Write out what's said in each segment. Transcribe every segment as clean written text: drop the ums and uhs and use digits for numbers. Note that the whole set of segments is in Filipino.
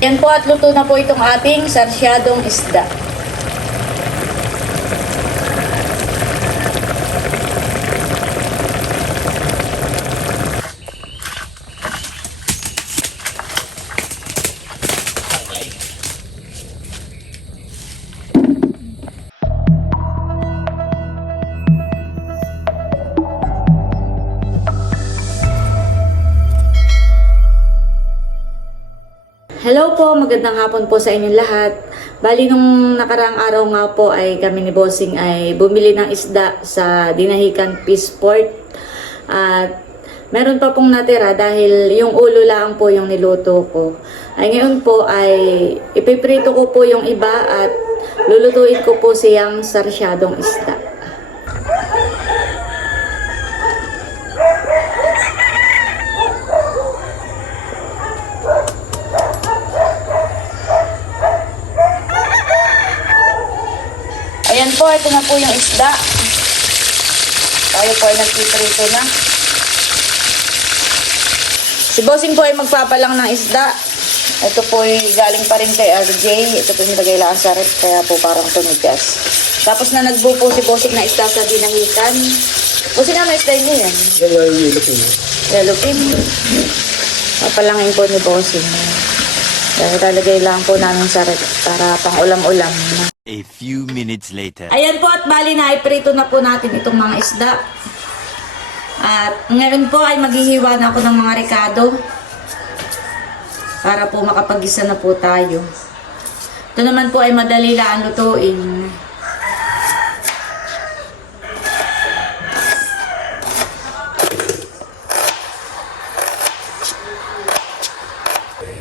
Yan po at luto na po itong ating sarsyadong isda. Hello po, magandang hapon po sa inyong lahat. Bali nung nakaraang araw nga po ay kami ni Bossing ay bumili ng isda sa Dinahican Peaceport. At meron pa pong natira dahil yung ulo lang po yung niluto ko. Ay ngayon po ay ipiprito ko po yung iba at lulutuin ko po siyang sarsyadong isda. Ayan po, ito na po yung isda. Tayo po ay nagpiprito na. Si Bossing po ay magpapalang ng isda. Ito po ay galing pa rin kay RJ. Ito po yung nilagay lang sa rep, kaya po parang tumigas. Tapos na nagbuo po si Bossing na isda sa Dinahican. Bossing na, may isda niyo yan. Yellow pin. Yellow pin. Papalangin po ni Bossing. Kaya talagay lang po namin sa rep para pang ulam-ulam. A few minutes later. Ayan po at bali na iprito na po natin itong mga isda. At ngayon po ay maghihiwa na ako ng mga rekado para po makapag-isa na po tayo. Ito naman po ay madali lang lutuin.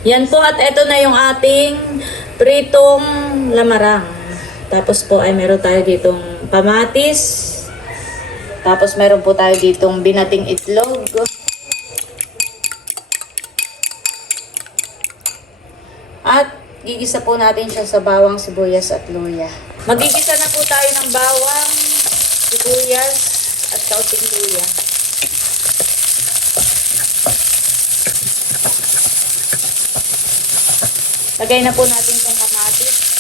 Yan po at ito na yung ating pritong lamarang. Tapos po ay meron tayo ditong kamatis. Tapos meron po tayo ditong binating itlog. At gigisa po natin siya sa bawang, sibuyas at luya. Magigisa na po tayo ng bawang, sibuyas at kaunting luya. Lagay na po natin itong kamatis.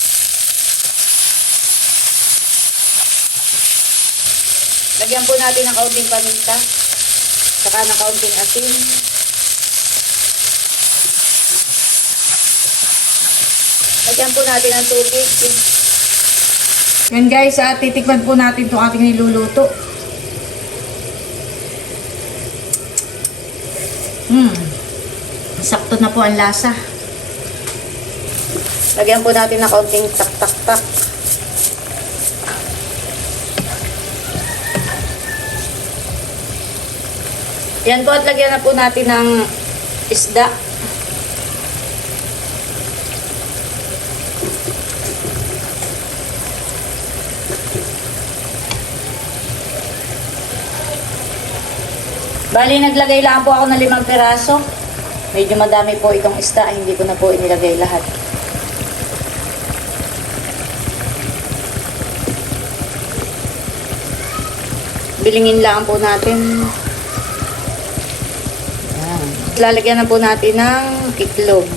Lagyan po natin ng kaunting paminta, saka ng kaunting asin. Lagyan po natin ng tubig. Yan guys, titikman po natin itong ating niluluto. Sakto na po ang lasa. Lagyan po natin ng kaunting tak-tak-tak. Yan po at lagyan na po natin ng isda. Bali, naglagay lang po ako ng 5 piraso. Medyo madami po itong isda, hindi ko na po inilagay lahat. Bilingin lang po natin. Lalagyan na po natin ng itlog.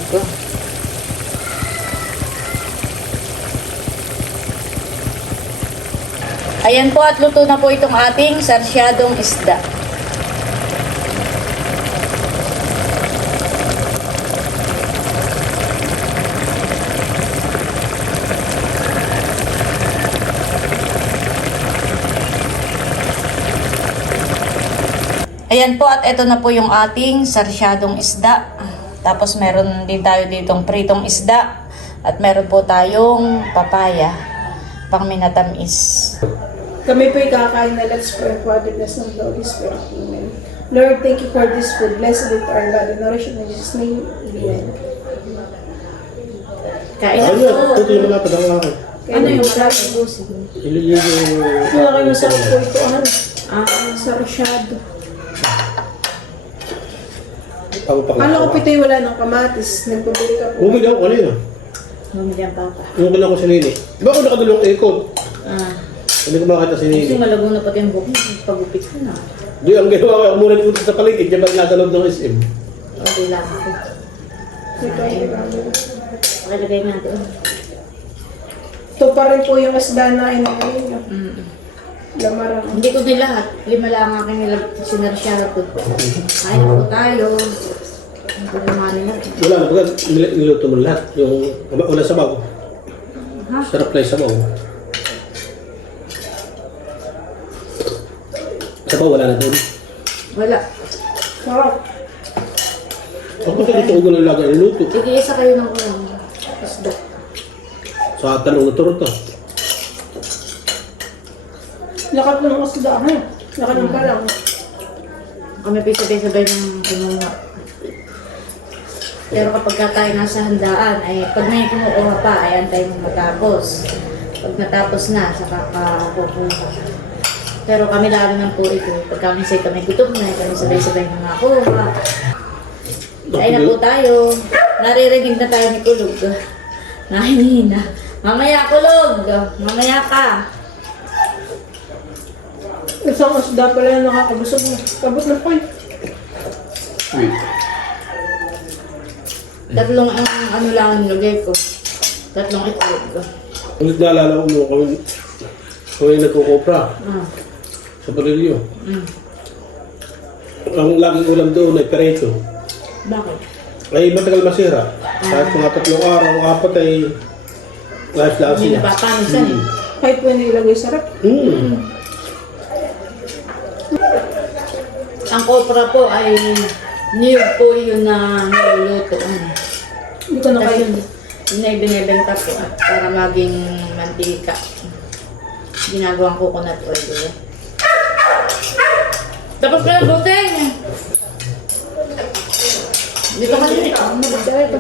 Ayan po at luto na po itong ating sarsyadong isda. Ayan po at ito na po yung ating sarsyadong isda. Tapos meron din tayo ditong pritong isda. At meron po tayong papaya. Pang minatamis. Kami po'y kakain na let's pray. Father, bless ng Holy Spirit. Amen. Lord, thank you for this food. Bless it our God and nourish it in Jesus' name. Amen. Kain na Ano? po. Ito yung malapad ang akin. Ano yung sarsyadong Bossing? Iligyan yung... Malaki masarap po ito. Sarsyado. Kala ko pito'y wala ng kamatis. Nagpabili ka po. Bumili ako kanina. Bumili ang papa. Bumili ako sa Nini. Di ba ako nakadulong ikot? Hindi ko makita si Kasi Nini. malago na pati yung bukid. Pagupit ko na. Di, ang ginawa ko, muna dito sa paligid, diyan ba nasa loob ng SM? Okay lang ako. Ito ay Pakilagay nga doon. Ito pa rin po yung isda na inayin nyo. Lamarang. Hindi ko din lahat. 5 lang ang aking sinarsya ko. Kain na po tayo. Ang kulimanin na. Wala na, baga niluto mo lahat. Yung wala sabaw. Ha? Sarap na yung sabaw. Sabaw wala na doon. Wala. Sarap. Ako kasi dito ugo ng lagi niluto. Ikiisa kayo ng ulam. Isda. Sa tanong na turot to. Lakat ng isda, ha? Lakat ng palang. Kami pa sabay-sabay ng kinuha. Pero kapag ka tayo nasa handaan, ay pag may kumukuha pa, ay antay mo matapos. Pag natapos na, saka ka kukuha. Pero kami lalo ng po ito. Pag kami say kami gutom na, kami sabay-sabay ng nakuha. Kain na po tayo. Naririnig na tayo ni Kulog. Nahinihina. Mamaya Kulog! Mamaya ka! Isang isda pala yung nakakabusog na. Kabot na po eh. Wait. Tatlong ang ano lang ang nilagay ko. Tatlong itlog. Ulit naalala ko mo kung nagkukopra sa parilyo. Ang laging ulam doon ay perecho. Bakit? Ay matagal masira. Kahit mga 3 araw, 4 ay life lang Hindi sila. napapanisan eh. Kahit po hindi ilagay sarap. Ang kopra po ay niyog po yun na niluluto. Hindi ko na Kasi kayo. yun na ibinibenta po at para maging mantika. Ginagawang coconut oil. Tapos ka na buteng! Hindi ka kasi magdala ito.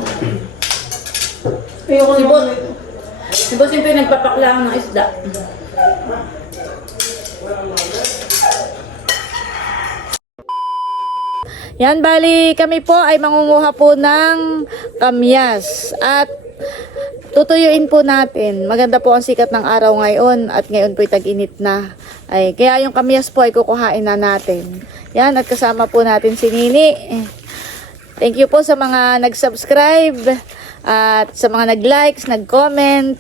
Ayoko Si na Boss. Si Boss yung pinagpapaklaan ng isda. Yan, bali kami po ay mangunguha po ng kamyas at tutuyuin po natin. Maganda po ang sikat ng araw ngayon at ngayon po tag-init na. Ay, kaya yung kamyas po ay kukuhain na natin. Yan, at kasama po natin si Nini. Thank you po sa mga nag-subscribe at sa mga nag-likes, nag-comment.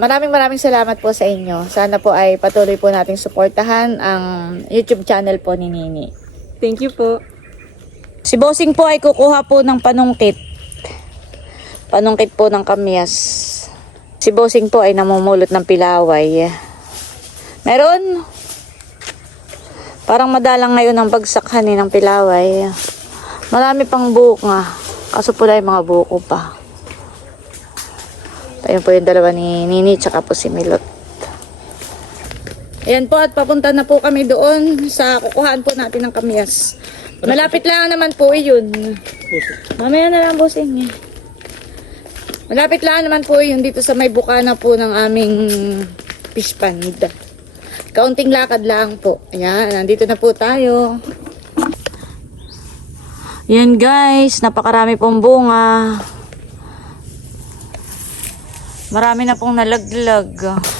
Maraming salamat po sa inyo. Sana po ay patuloy po nating suportahan ang YouTube channel po ni Nini. Thank you po. Si Bossing po ay kukuha po ng panungkit. Panungkit po ng kamyas. Si Bossing po ay namumulot ng pilaway. Meron? Parang madalang ngayon ang bagsakan ng pilaway. Marami pang buhok nga. Kaso po ay mga buhok pa. Ayun po yung dalawa ni Nini tsaka po si Milot. Ayan po at papunta na po kami doon sa kukuhaan po natin ng kamyas. Malapit lang naman po yun. Mamaya na lang Bossing. Malapit lang naman po yun dito sa may bukana po ng aming fish pond. Kaunting lakad lang po. Ayan, nandito na po tayo. Ayan guys, napakarami pong bunga. Marami na pong nalaglag.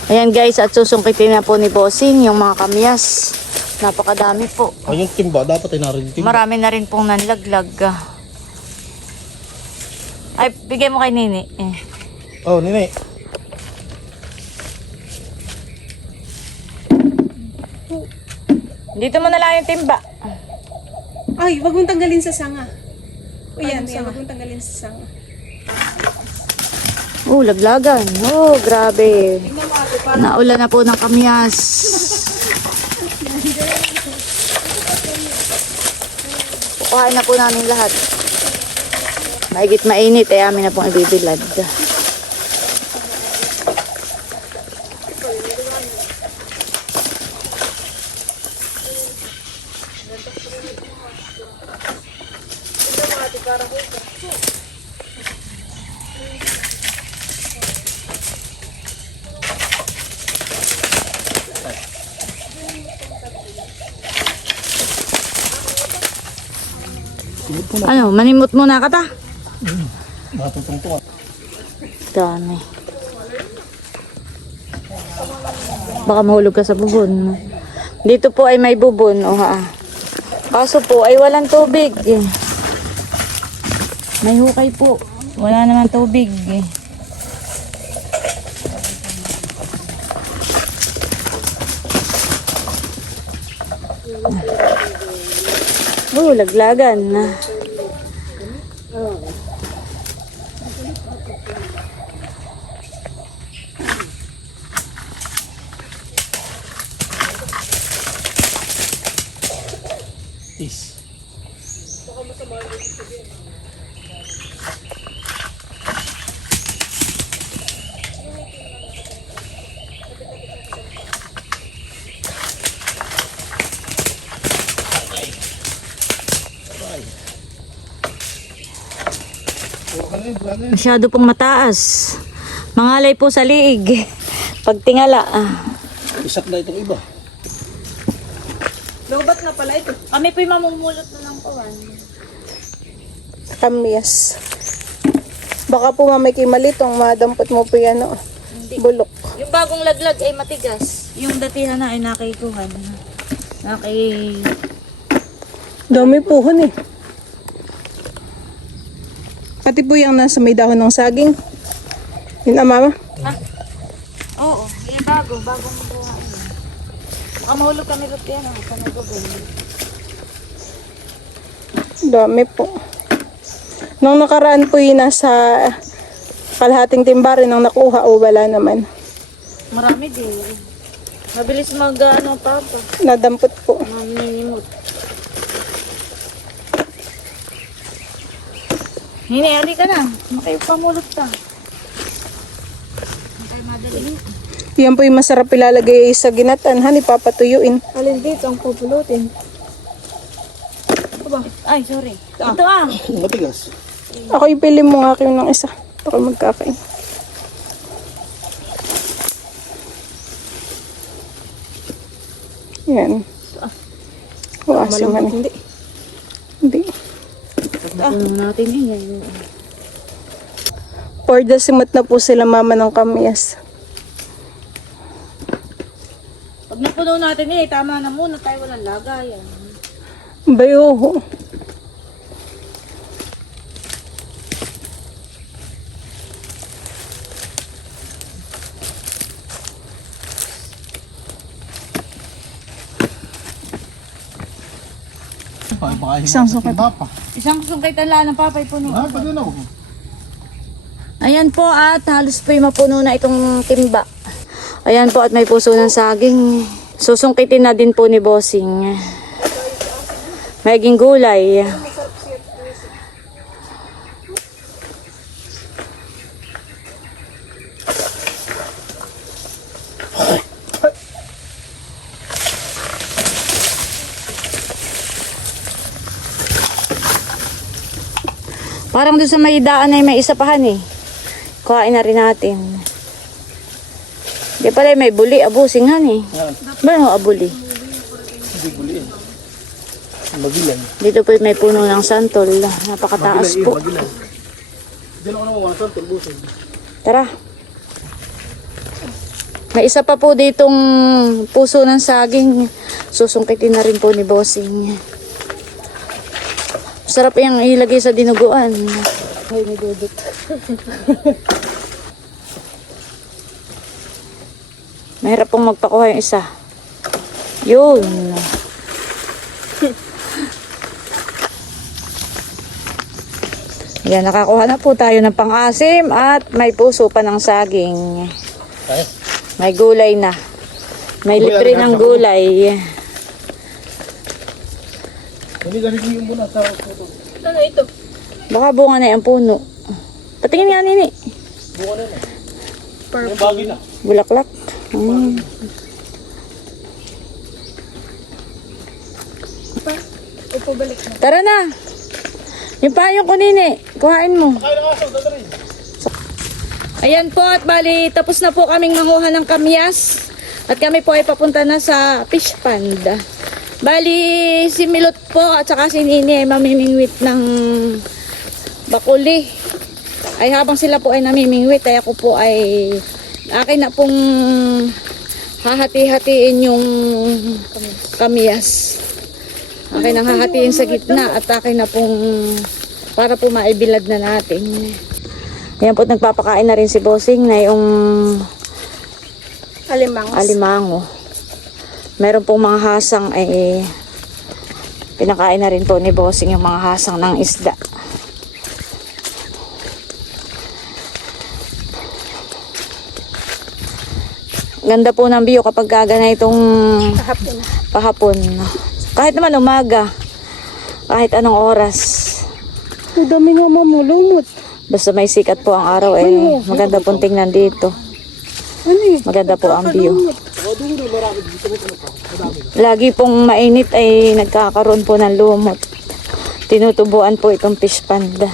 Ayan guys, at susungkitin na po ni Bossing yung mga kamyas. Napakadami po. Ay, yung timba, dapat ay narinig timba. Marami na rin pong nalaglag. Ay, bigay mo kay Nini. Oh, Nini. Dito mo na lang yung timba. Ay, wag mong tanggalin sa sanga. O yan, wag mong tanggalin sa sanga. Oh, laglagan. Oh, grabe. Naulan na po ng kamyas. Kukuhain na po namin lahat. Mahigit mainit, eh amin na pong ibibilad. Ano, manimot muna ka ta? Matutungtungan. Dami. Baka mahulog ka sa bubon. Dito po ay may bubon. O ha. Kaso po ay walang tubig. May hukay po. Wala naman tubig eh. Laglagan na. Is. Masyado pong mataas. Mangalay po sa liig. Pagtingala. Isak na itong iba. Lobat na pala ito. Kami po'y mamumulot na lang po. Kamyas. Baka po mamay kay malitong, madampot mo po yan, oh. Bulok. Yung bagong laglag ay matigas. Yung datihan na ay nakikuhan. Dami puhon eh. Pati po yung nasa may dahon ng saging. Yun na, mama. Oo, yan bagong buha. Baka mahulog kami rin yan. Dami po. Nung nakaraan po yun nasa kalahating timba rin ang nakuha o wala naman. Marami din. Mabilis papa. Nadampot po. Maminimot. Hini, ka na. Makipamulot ka. Makay madali. Yan po yung masarap ilalagay sa ginatan. Han, ipapatuyuin. Alin dito ang pupulutin? Ay, sorry. Ito ah. Matigas. Ako ipili mo nga kayo ng isa. Ako magkakain. Yan. Wasin man. Hindi. Hindi. Puno natin yan. For the simot na po sila mama ng kamyas. Pag napuno natin tama na muna tayo walang lagayan. Bayo. Isang sukat. Papa. Isang sungkay tala ng papay puno. Ah, pag yun ako. Ayan po at halos po'y mapuno na itong timba. Ayan po at may puso ng saging. Susungkitin na din po ni Bossing. Maging gulay. Parang doon sa may daan ay may isa pahan eh. Kuhain na rin natin. Di pala may buli, abusinghan eh. Ba yung abuli? Hindi guliin. Magilan. Dito po may puno ng santol. Napakataas po. Magilan. Diyan ako naman wasan, tulbusin. Tara. May isa pa po ditong puso ng saging. Susungkitin na rin po ni Bossing. Sarap yung ilagay sa dinuguan. Ay, may dudot. Mahirap pong magpakuha yung isa. Yun. Yan, nakakuha na po tayo ng pang-asim at may puso pa ng saging. May gulay na. May libre ng gulay. Hindi ganito yung muna sa photo. Ano ito? Baka bunga na yung puno. Patingin nga nini. Buka na yun. Yung bagi na. Bulaklak. Upo balik na. Tara na. Yung payong ko nini. Kuhain mo. Kaya na aso, dadalhin. Ayan po at bali tapos na po kaming manguha ng kamyas. At kami po ay papunta na sa fish pond. Bali si Milot po at saka si Nini ay mamimingwit ng bakuli. Ay habang sila po ay namimingwit ay ako po ay akin na pong hahati-hatiin yung kamyas. Akin ang hahatiin sa gitna at akin na pong para po maibilad na natin. Ayan po, nagpapakain na rin si Bossing na yung alimango. Meron pong mga hasang ay pinakain na rin po ni Bossing yung mga hasang ng isda. Ganda po ng view kapag gagana itong pahapon. Kahit naman umaga. Kahit anong oras. Ang dami nga mamulumot. Basta may sikat po ang araw maganda pong tingnan dito. Ano eh? Maganda po ang view. Lagi pong mainit ay nagkakaroon po ng lumot. Tinutubuan po itong fish panda.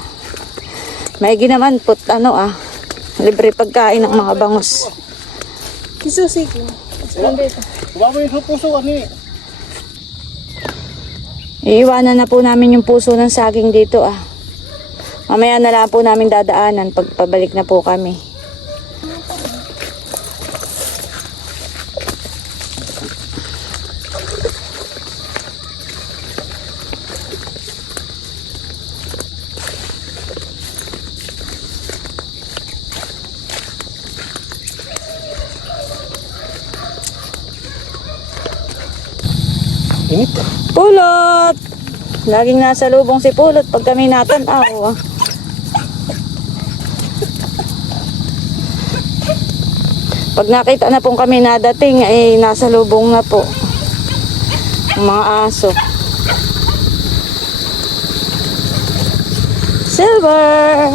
Maigi naman po libre pagkain ng mga bangus. Kisusik. Baba yung sa puso, ano eh. Iiwanan na po namin yung puso ng saging dito Mamaya na lang po namin dadaanan pag pabalik na po kami. Init. Pulot! Laging nasa lubong si Pulot pag kami natanaw. Pag nakita na pong kami nadating, ay nasa lubong na po ang mga aso. Silver!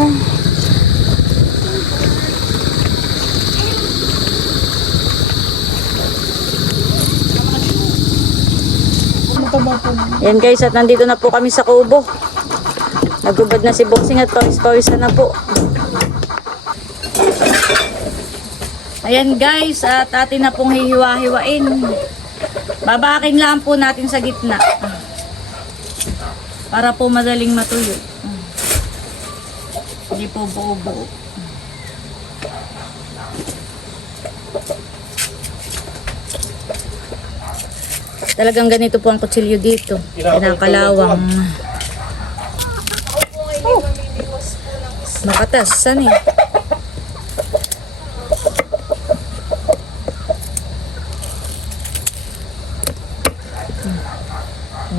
Yan guys, at nandito na po kami sa kubo. Nagubad na si Bossing at pawis-pawisan na po. Ayan guys, at atin na pong hihiwa-hiwain. Babakin lang po natin sa gitna. Para po madaling matuyo. Hindi po buo-buo. Talagang ganito po ang kutsilyo dito. Kinakalawang. Oh. Makatas. Saan eh?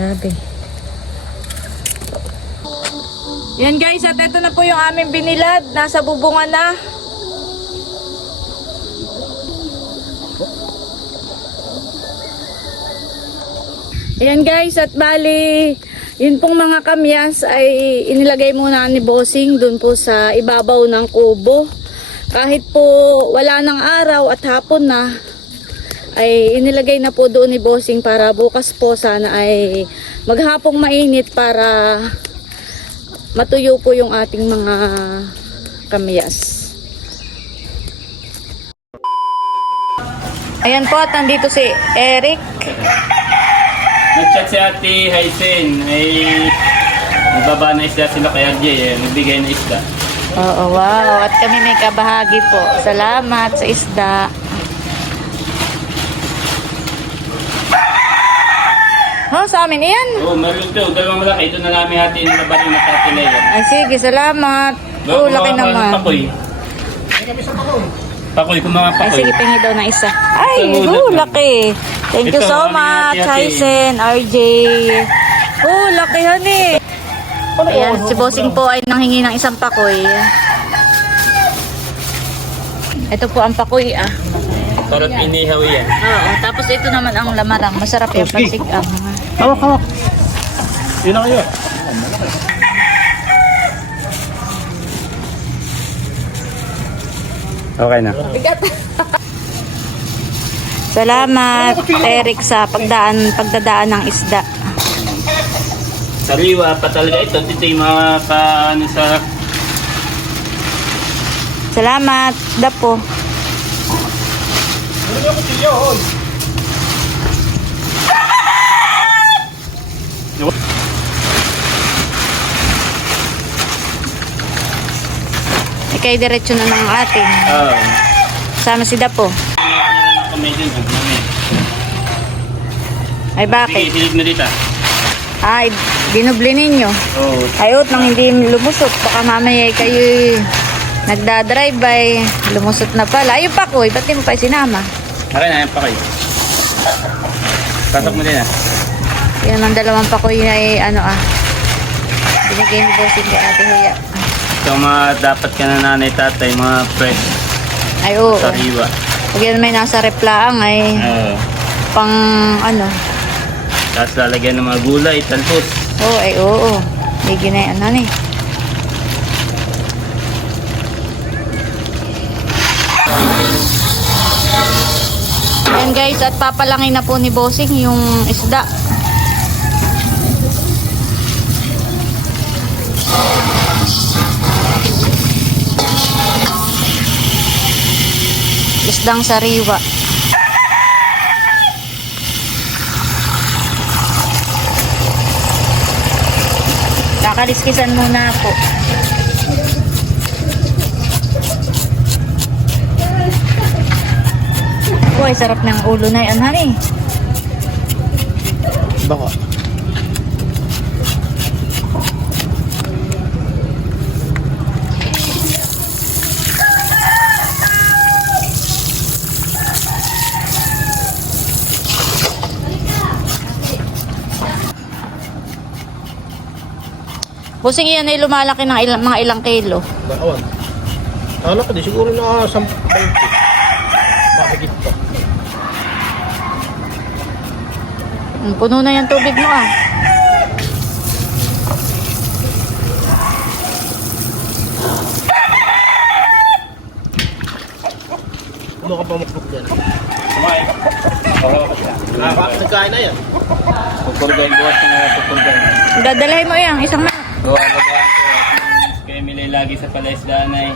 Grabe. Yan guys, at ito na po yung aming binilad. Nasa bubungan na. Ayan guys, at bali, yun pong mga kamyas ay inilagay muna ni Bossing dun po sa ibabaw ng kubo. Kahit po wala ng araw at hapon na, ay inilagay na po doon ni Bossing para bukas po sana ay maghapong mainit para matuyo po yung ating mga kamyas. Ayan po, at nandito si Eric. Nag-chat si Ate Haisen ay nagbaba na isda sila kay RJ, nagbigay na isda. Oo, wow. At kami may kabahagi po. Salamat sa isda. Sa amin yan? Oo, meron ito. Dalawang malaki. Ito na namin hati ng laban yung natatila yan. Ay, sige, salamat. Laki naman. Pakoy. Pakoy, kung mga Ay, pakoy. sige, pingi daw na isa. Ay, laki. Thank you Ito, so kami much, hati-hati. Hysen, RJ. Laki honey. Ayan, si Bossing po ay nanghingi ng isang pakoy. Ito po ang pakoy Parang inihaw yan. Oo, tapos ito naman ang lamarang. Masarap yung pansigang. Hawak. Yun na kayo. Okay na. Salamat, Eric, sa pagdadaan ng isda. Sariwa pa talaga ito. Ito yung mga paano sa... Salamat, Dapo. Ikay diretso na ng atin. Sama si Dapo. Kami dun. Ay, bakit? Hilig na dito. Ay, dinubli ninyo. Oo. Ayot nang hindi lumusot. Baka mamaya kayo Nagdadrive by. Lumusot na pala. Ayun pa ko, ba't di mo pa sinama? Akin, ayan pa kayo. Pasok mo din ah. Yan ang dalawang pakoy na binigay ni Bossing kay Ate Huya. So mga dapat ka na nanay tatay, mga fresh Ay, oo. sariwa. Pag yan may nasa replaang ay Oo. pang Tapos lalagyan ng mga gulay, talbos. Oo, ay oo. May ginayan eh. Ayan guys, at papalangin na po ni Bossing yung isda. Isdang sariwa. Kakaliskisan muna po. Uy, sarap ng ulo na yan, honey. Baka. Busing yan ay lumalaki ng mga ilang kilo. Bakawan. Ano ka di? Siguro na 10. Bakit pa? Puno na yung tubig mo ah. Ano ka pa makbuk yan? Kumain. Nagkain na yan. Pupurgayin, bukas na nga pupurgayin. Dadalhin mo yan, isang manok. Gawa lagaan ko. Kaya Milay lagi sa palaisdaan ay.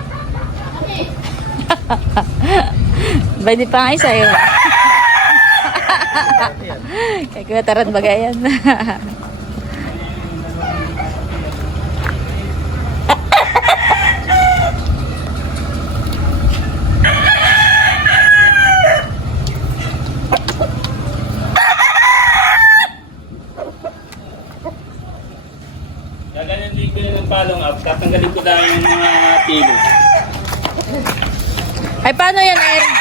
Pwede pa nga isa yun. Kaya kumataran bagayan. Gaganyan din ko ng palong up. Tatanggalin ko dahil yung mga tilo. Ay, paano yan, Erin?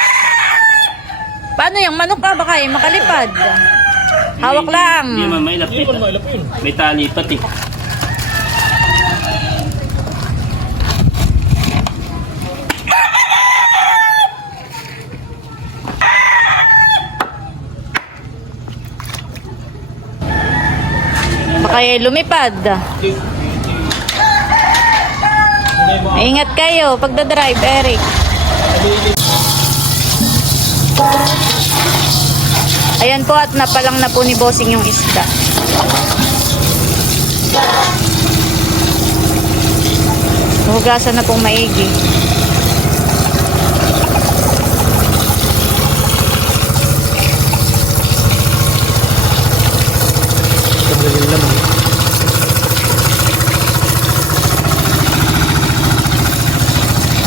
Paano yung manok ka? Baka eh, makalipad. Hawak lang. Hindi man, may lapit. May tali pati. Baka eh, lumipad. Ingat kayo pagdadrive, Eric. Ayan po at napalang na po ni Bossing yung isda. Hugasan na pong maigi. Tanggalin naman.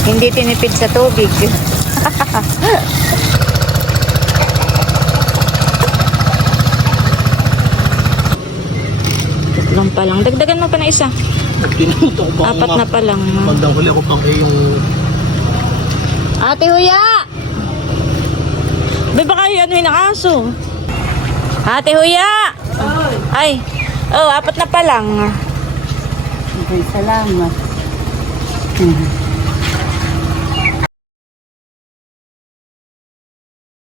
Hindi tinipid sa tubig. Tatlong pa lang. Dagdagan mo pa na isa. Pinuto ko pa. Apat na pa lang. Bandang huli ko pang yung... Ate Huya! Ba baka yung ano yung aso? Ate Huya! Ay! Oh, apat na pa lang. Okay, salamat.